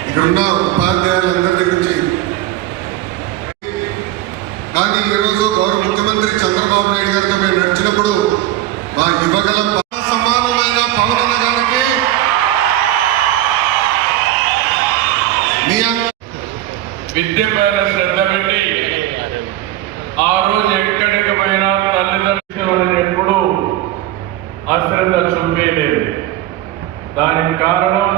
ఇక్కడున్న ఉపాధ్యాయులందరి దగ్గర నుంచి కానీ ఈరోజు గౌరవ ముఖ్యమంత్రి చంద్రబాబు నాయుడు గారితో మేము నడిచినప్పుడు మా యువగలం సమానమైన పవన్ గారికి విద్య పైన శ్రద్ధ పెట్టి ఆ రోజు ఎక్కడికి పోయినా తల్లిదండ్రులు ఎప్పుడూ అశ్రద్ధ చూపేయలేదు. దానికి కారణం